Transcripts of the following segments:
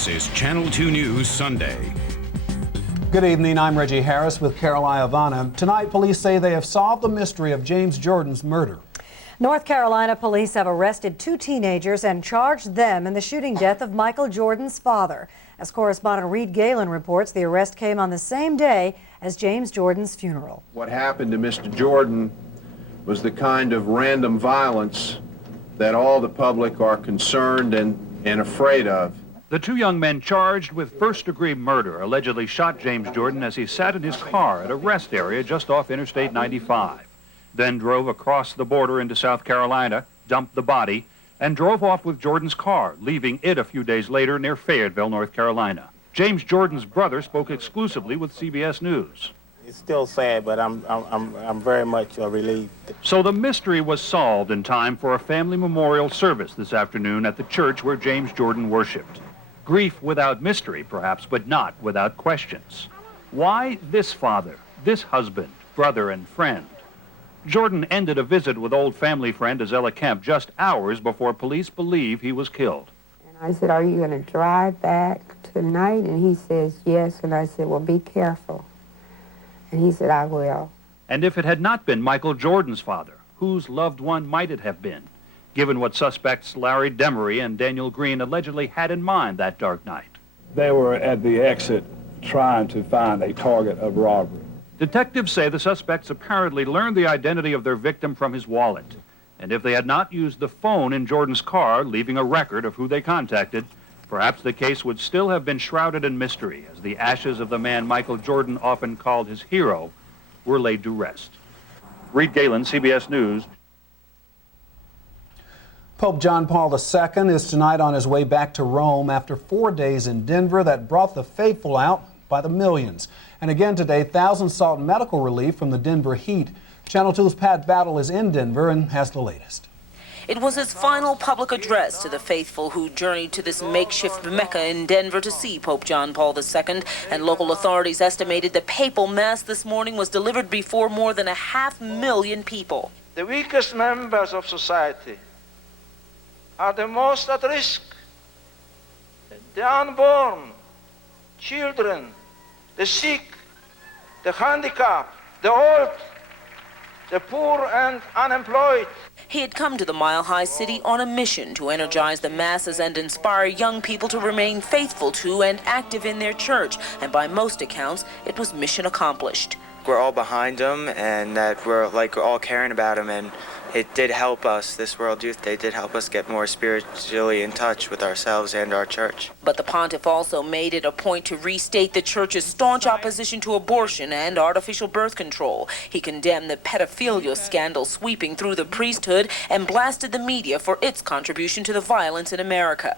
This is Channel 2 News Sunday. Good evening, I'm Reggie Harris with Carol Iovanna. Tonight, police say they have solved the mystery of James Jordan's murder. North Carolina police have arrested 2 teenagers and charged them in the shooting death of Michael Jordan's father. As correspondent Reed Galen reports, the arrest came on the same day as James Jordan's funeral. What happened to Mr. Jordan was the kind of random violence that all the public are concerned and afraid of. The 2 young men charged with first-degree murder allegedly shot James Jordan as he sat in his car at a rest area just off Interstate 95, then drove across the border into South Carolina, dumped the body, and drove off with Jordan's car, leaving it a few days later near Fayetteville, North Carolina. James Jordan's brother spoke exclusively with CBS News. It's still sad, but I'm very much relieved. So the mystery was solved in time for a family memorial service this afternoon at the church where James Jordan worshiped. Grief without mystery, perhaps, but not without questions. Why this father, this husband, brother, and friend? Jordan ended a visit with old family friend Azella Kemp just hours before police believe he was killed. And I said, "Are you going to drive back tonight?" And he says, "Yes." And I said, "Well, be careful." And he said, "I will." And if it had not been Michael Jordan's father, whose loved one might it have been, given what suspects Larry Demery and Daniel Green allegedly had in mind that dark night? They were at the exit trying to find a target of robbery. Detectives say the suspects apparently learned the identity of their victim from his wallet. And if they had not used the phone in Jordan's car, leaving a record of who they contacted, perhaps the case would still have been shrouded in mystery as the ashes of the man Michael Jordan often called his hero were laid to rest. Reed Galen, CBS News. Pope John Paul II is tonight on his way back to Rome after 4 days in Denver that brought the faithful out by the millions. And again today, thousands sought medical relief from the Denver heat. Channel 2's Pat Battle is in Denver and has the latest. It was his final public address to the faithful who journeyed to this makeshift Mecca in Denver to see Pope John Paul II, and local authorities estimated the papal mass this morning was delivered before more than 500,000 people. The weakest members of society are the most at risk. The unborn, children, the sick, the handicapped, the old, the poor and unemployed. He had come to the mile-high city on a mission to energize the masses and inspire young people to remain faithful to and active in their church. And by most accounts, it was mission accomplished. We're all behind him, and that we're all caring about him, and it did help us, this World Youth Day did help us get more spiritually in touch with ourselves and our church. But the pontiff also made it a point to restate the church's staunch opposition to abortion and artificial birth control. He condemned the pedophilia scandal sweeping through the priesthood and blasted the media for its contribution to the violence in America.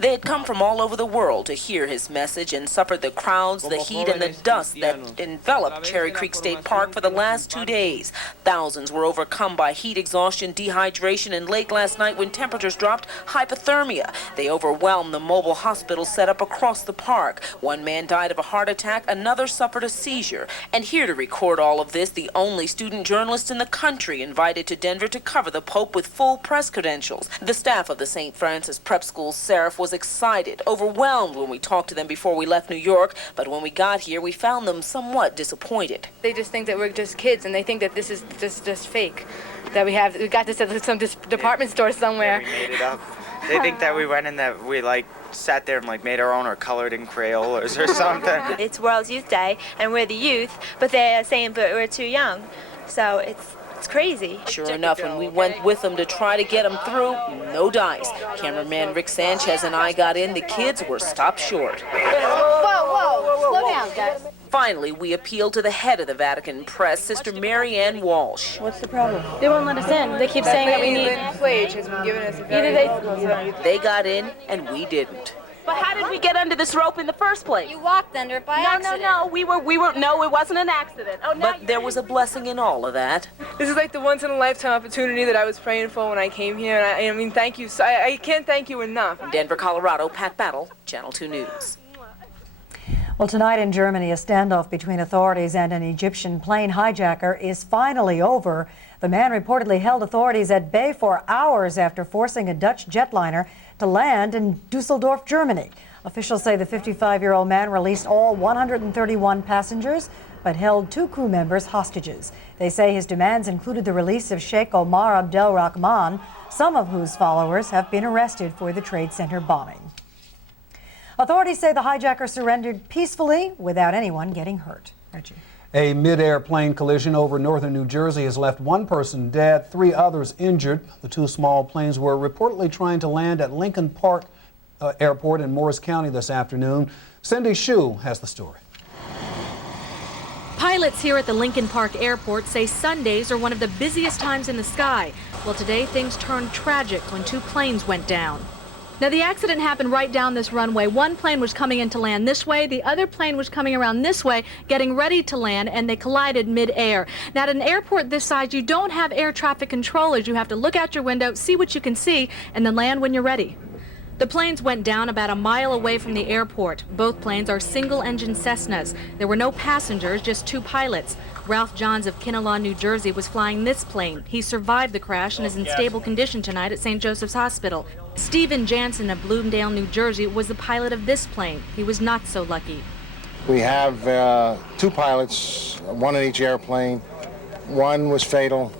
They had come from all over the world to hear his message and suffered the crowds, the heat, and the dust that enveloped Cherry Creek State Park for the last 2 days. Thousands were overcome by heat exhaustion, dehydration, and late last night when temperatures dropped, hypothermia. They overwhelmed the mobile hospital set up across the park. One man died of a heart attack, another suffered a seizure. And here to record all of this, the only student journalist in the country invited to Denver to cover the Pope with full press credentials. The staff of the St. Francis Prep School was excited, overwhelmed when we talked to them before we left New York, but when we got here, we found them somewhat disappointed. They just think that we're just kids, and they think that this is just fake, that we got this at some department store somewhere. Yeah, we made it up. They think that we went in, that we sat there and made our own or colored in Crayolas or something. It's World Youth Day, and we're the youth, but they're saying but we're too young, so it's crazy. Sure enough, when we went with them to try to get them through, no dice. Cameraman Rick Sanchez and I got in. The kids were stopped short. Whoa, slow down, guys. Finally, we appealed to the head of the Vatican press, Sister Mary Ann Walsh. What's the problem? They won't let us in. They keep saying that we need... Plage has been giving us a very... They got in, and we didn't. But how did we get under this rope in the first place? You walked under it by accident. No, we were, no, it wasn't an accident. Oh, but there was a blessing in all of that. This is like the once-in-a-lifetime opportunity that I was praying for when I came here, and I mean, thank you. So I can't thank you enough. From Denver, Colorado, Pat Battle, Channel 2 News. Well, tonight in Germany, a standoff between authorities and an Egyptian plane hijacker is finally over. The man reportedly held authorities at bay for hours after forcing a Dutch jetliner to land in Dusseldorf, Germany. Officials say the 55-year-old man released all 131 passengers, but held 2 crew members hostages. They say his demands included the release of Sheikh Omar Abdel Rahman, some of whose followers have been arrested for the Trade Center bombing. Authorities say the hijacker surrendered peacefully without anyone getting hurt. Reggie. A mid-air plane collision over northern New Jersey has left 1 person dead, 3 others injured. The 2 small planes were reportedly trying to land at Lincoln Park Airport in Morris County this afternoon. Cindy Hsu has the story. Pilots here at the Lincoln Park Airport say Sundays are one of the busiest times in the sky. Well, today things turned tragic when 2 planes went down. Now, the accident happened right down this runway. 1 plane was coming in to land this way. The other plane was coming around this way, getting ready to land, and they collided mid-air. Now, at an airport this size, you don't have air traffic controllers. You have to look out your window, see what you can see, and then land when you're ready. The planes went down about a mile away from the airport. Both planes are single-engine Cessnas. There were no passengers, just 2 pilots. Ralph Johns of Kinnelon, New Jersey, was flying this plane. He survived the crash and is in stable condition tonight at St. Joseph's Hospital. Stephen Jansen of Bloomdale, New Jersey, was the pilot of this plane. He was not so lucky. We have 2 pilots, 1 in each airplane. 1 was fatal,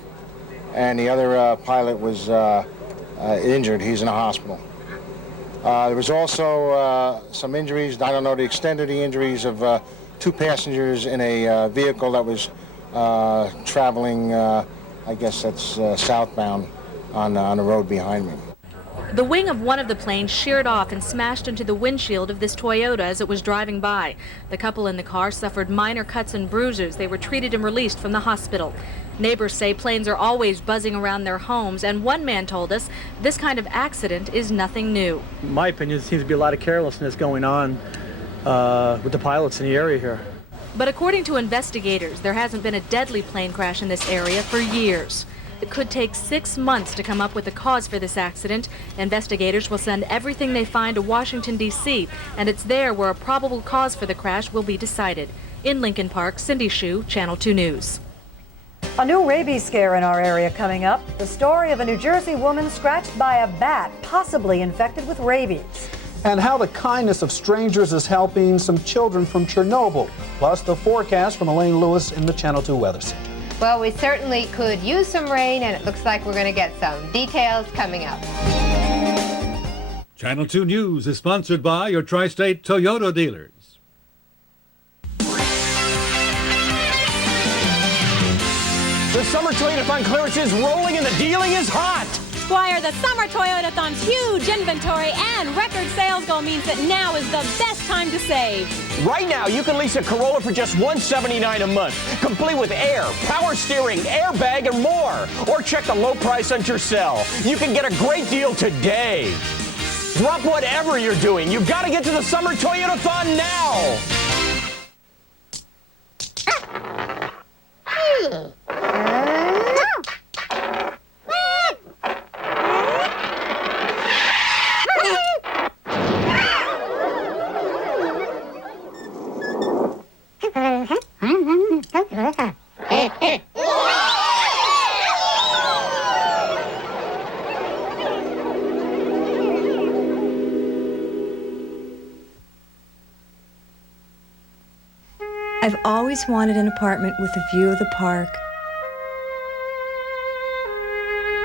and the other pilot was injured. He's in a hospital. There was also some injuries. I don't know the extent of the injuries of 2 passengers in a vehicle that was traveling, I guess that's southbound on the road behind me. The wing of one of the planes sheared off and smashed into the windshield of this Toyota as it was driving by. The couple in the car suffered minor cuts and bruises. They were treated and released from the hospital. Neighbors say planes are always buzzing around their homes, and one man told us this kind of accident is nothing new. In my opinion, there seems to be a lot of carelessness going on with the pilots in the area here. But according to investigators, there hasn't been a deadly plane crash in this area for years. It could take 6 months to come up with the cause for this accident. Investigators will send everything they find to Washington, D.C., and it's there where a probable cause for the crash will be decided. In Lincoln Park, Cindy Hsu, Channel 2 News. A new rabies scare in our area coming up. The story of a New Jersey woman scratched by a bat, possibly infected with rabies. And how the kindness of strangers is helping some children from Chernobyl. Plus the forecast from Elaine Lewis in the Channel 2 Weather Center. Well, we certainly could use some rain, and it looks like we're going to get some details coming up. Channel 2 News is sponsored by your Tri-State Toyota dealers. The summer Toyota-thon clearance is rolling and the dealing is hot. Squire, the summer Toyota-thon's huge inventory and record sales goal means that now is the best time to save. Right now, you can lease a Corolla for just $179 a month, complete with air, power steering, airbag, and more. Or check the low price on Tercel. You can get a great deal today. Drop whatever you're doing. You've got to get to the summer Toyota-thon now. I've always wanted an apartment with a view of the park.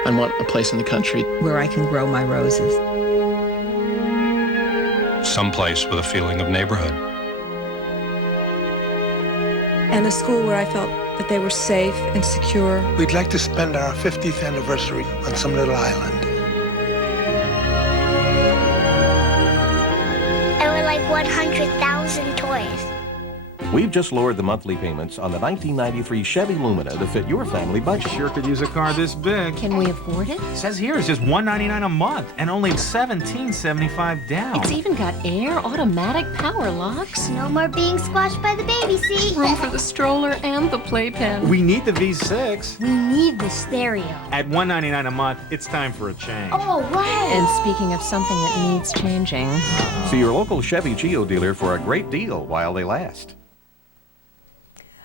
I want a place in the country where I can grow my roses. Someplace with a feeling of neighborhood. And a school where I felt that they were safe and secure. We'd like to spend our 50th anniversary on some little island. I would like 100,000 toys. We've just lowered the monthly payments on the 1993 Chevy Lumina to fit your family budget. Sure could use a car this big. Can we afford it? It says here it's just $199 a month and only $17.75 down. It's even got air, automatic power locks. No more being squashed by the baby seat. Room for the stroller and the playpen. We need the V6. We need the stereo. At $199 a month, it's time for a change. Oh, wow. And speaking of something that needs changing. See your local Chevy Geo dealer for a great deal while they last.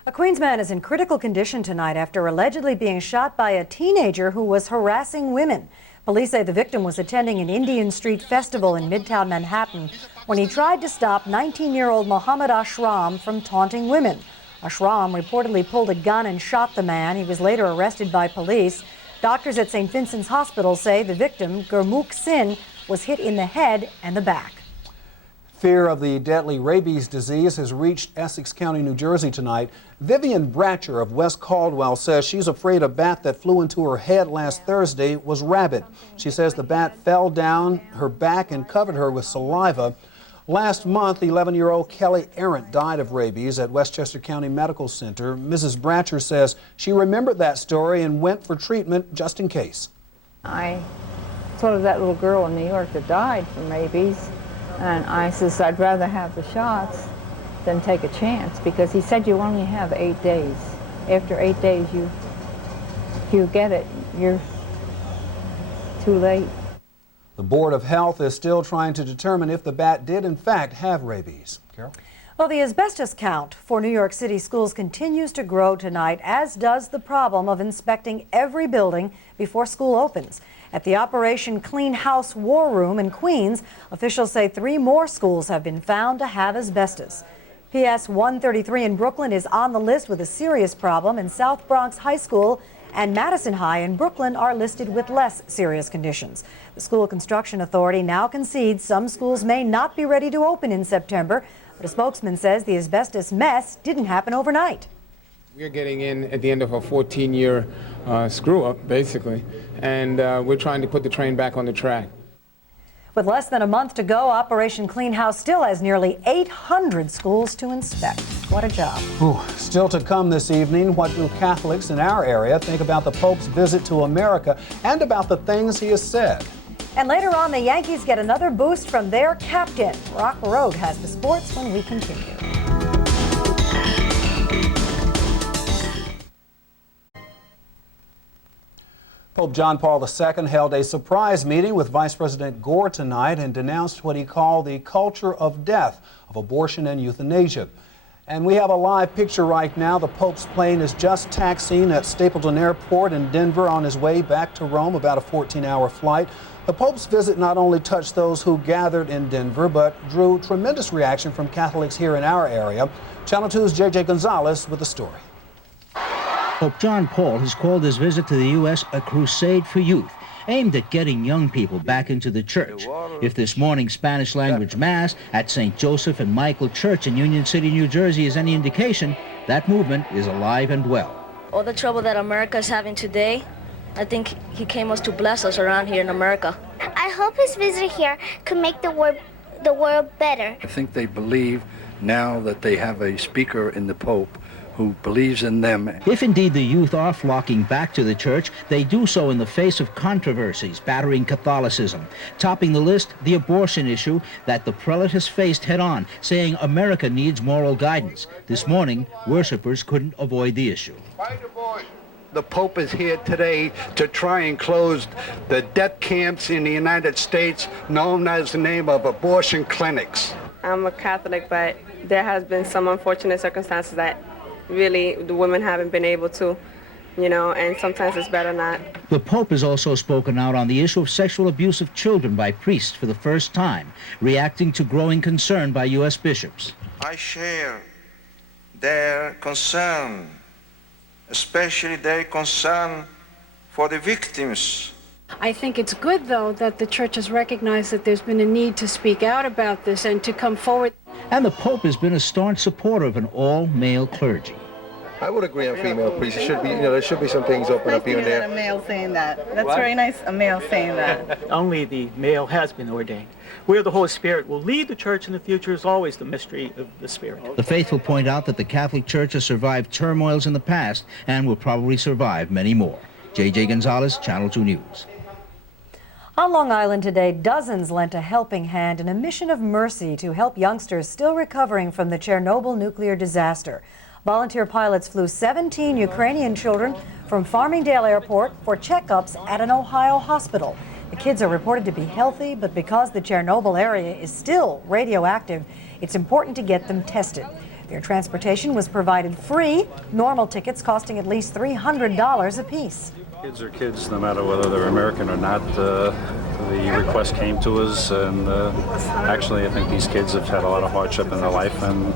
A Queens man is in critical condition tonight after allegedly being shot by a teenager who was harassing women. Police say the victim was attending an Indian Street festival in Midtown Manhattan when he tried to stop 19-year-old Mohammed Ashram from taunting women. Ashram reportedly pulled a gun and shot the man. He was later arrested by police. Doctors at St. Vincent's Hospital say the victim, Gurmukh Singh, was hit in the head and the back. Fear of the deadly rabies disease has reached Essex County, New Jersey tonight. Vivian Bratcher of West Caldwell says she's afraid a bat that flew into her head last Thursday was rabid. She says the bat fell down her back and covered her with saliva. Last month, 11-year-old Kelly Arendt died of rabies at Westchester County Medical Center. Mrs. Bratcher says she remembered that story and went for treatment just in case. I thought of that little girl in New York that died from rabies. And I says, I'd rather have the shots than take a chance, because he said you only have 8 days. After 8 days, you get it, you're too late. The Board of Health is still trying to determine if the bat did in fact have rabies. Carol? Well, the asbestos count for New York City schools continues to grow tonight, as does the problem of inspecting every building before school opens. At the Operation Clean House War Room in Queens, officials say 3 more schools have been found to have asbestos. PS 133 in Brooklyn is on the list with a serious problem, and South Bronx High School and Madison High in Brooklyn are listed with less serious conditions. The School Construction Authority now concedes some schools may not be ready to open in September, but a spokesman says the asbestos mess didn't happen overnight. We're getting in at the end of a 14-year screw-up, basically, and we're trying to put the train back on the track. With less than a month to go, Operation Clean House still has nearly 800 schools to inspect. What a job. Still to come this evening, what do Catholics in our area think about the Pope's visit to America and about the things he has said? And later on, the Yankees get another boost from their captain. Rock Road has the sports when we continue. Pope John Paul II held a surprise meeting with Vice President Gore tonight and denounced what he called the culture of death of abortion and euthanasia. And we have a live picture right now. The Pope's plane is just taxiing at Stapleton Airport in Denver on his way back to Rome, about a 14-hour flight. The Pope's visit not only touched those who gathered in Denver, but drew tremendous reaction from Catholics here in our area. Channel 2's J.J. Gonzalez with the story. Pope John Paul has called his visit to the U.S. a crusade for youth, aimed at getting young people back into the church. If this morning's Spanish-language Mass at St. Joseph and Michael Church in Union City, New Jersey is any indication, that movement is alive and well. All the trouble that America is having today, I think he came us to bless us around here in America. I hope his visit here can make the world better. I think they believe now that they have a speaker in the Pope who believes in them. If indeed the youth are flocking back to the church, they do so in the face of controversies battering Catholicism. Topping the list, the abortion issue that the prelate has faced head-on, saying America needs moral guidance. This morning, worshippers couldn't avoid the issue. The Pope is here today to try and close the death camps in the United States known as the name of abortion clinics. I'm a Catholic, but there has been some unfortunate circumstances that really the women haven't been able to, and sometimes it's better not. The Pope has also spoken out on the issue of sexual abuse of children by priests for the first time, reacting to growing concern by U.S. bishops. I share their concern, especially their concern for the victims. I think it's good, though, that the church has recognized that there's been a need to speak out about this and to come forward. And the Pope has been a staunch supporter of an all-male clergy. I would agree on female priests. It should be, there should be some things open up here and there. A male saying that. That's very nice, a male saying that. Only the male has been ordained. Where the Holy Spirit will lead the church in the future is always the mystery of the Spirit. The faithful point out that the Catholic Church has survived turmoils in the past and will probably survive many more. J.J. Gonzalez, Channel 2 News. On Long Island today, dozens lent a helping hand in a mission of mercy to help youngsters still recovering from the Chernobyl nuclear disaster. Volunteer pilots flew 17 Ukrainian children from Farmingdale Airport for checkups at an Ohio hospital. The kids are reported to be healthy, but because the Chernobyl area is still radioactive, it's important to get them tested. Their transportation was provided free, normal tickets costing at least $300 apiece. Kids are kids, no matter whether they're American or not. The request came to us, and actually I think these kids have had a lot of hardship in their life, and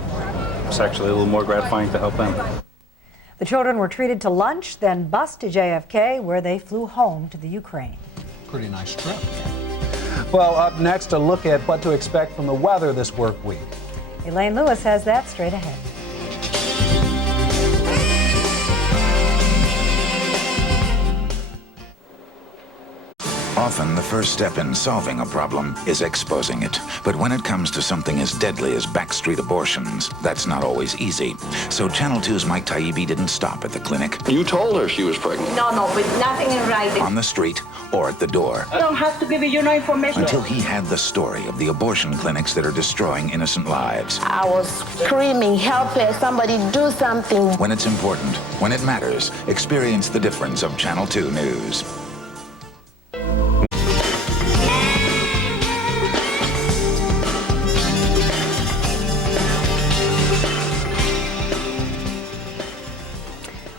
it's actually a little more gratifying to help them. The children were treated to lunch, then bused to JFK, where they flew home to the Ukraine. Pretty nice trip. Well, up next, a look at what to expect from the weather this work week. Elaine Lewis has that straight ahead. Often the first step in solving a problem is exposing it. But when it comes to something as deadly as backstreet abortions, that's not always easy. So Channel 2's Mike Taibbi didn't stop at the clinic. You told her she was pregnant. No, but nothing in writing. On the street or at the door. I don't have to give you no information. Until he had the story of the abortion clinics that are destroying innocent lives. I was screaming, help her, somebody do something. When it's important, when it matters, experience the difference of Channel 2 News.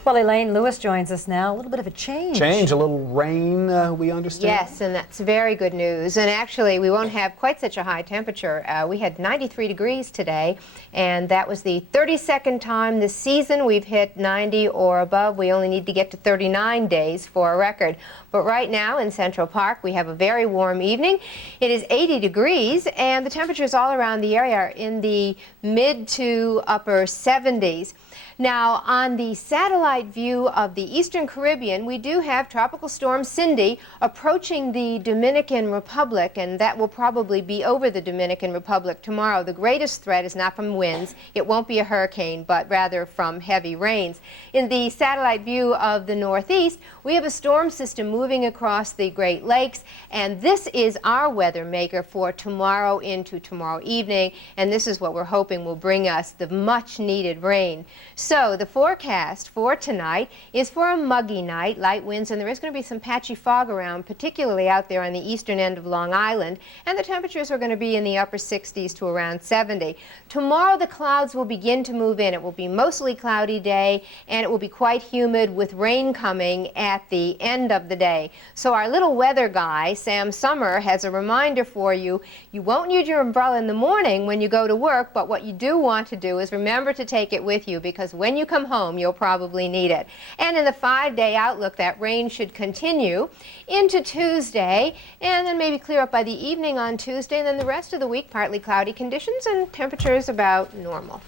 Well, Elaine Lewis joins us now. A little bit of a change. A little rain, we understand? Yes, and that's very good news. And actually, we won't have quite such a high temperature. We had 93 degrees today, and that was the 32nd time this season we've hit 90 or above. We only need to get to 39 days for a record. But right now in Central Park, we have a very warm evening. It is 80 degrees, and the temperatures all around the area are in the mid to upper 70s. Now, on the satellite view of the Eastern Caribbean, we do have Tropical Storm Cindy approaching the Dominican Republic, and that will probably be over the Dominican Republic tomorrow. The greatest threat is not from winds. It won't be a hurricane, but rather from heavy rains. In the satellite view of the Northeast, we have a storm system moving across the Great Lakes, and this is our weather maker for tomorrow into tomorrow evening, and this is what we're hoping will bring us the much-needed rain. So the forecast for tonight is for a muggy night, light winds, and there is going to be some patchy fog around, particularly out there on the eastern end of Long Island, and the temperatures are going to be in the upper 60s to around 70. Tomorrow the clouds will begin to move in. It will be mostly cloudy day, and it will be quite humid with rain coming at the end of the day. So our little weather guy, Sam Summer, has a reminder for you. You won't need your umbrella in the morning when you go to work, but what you do want to do is remember to take it with you, because when you come home, you'll probably need it. And in the 5-day outlook, that rain should continue into Tuesday, and then maybe clear up by the evening on Tuesday, and then the rest of the week, partly cloudy conditions and temperatures about normal.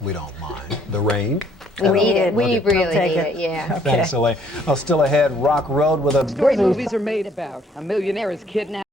We don't mind. The rain? We need it. We Okay. really need it, yeah. Thanks, Elaine. Well, still ahead, Rock Road with a Story movies are made about. A millionaire is kidnapped.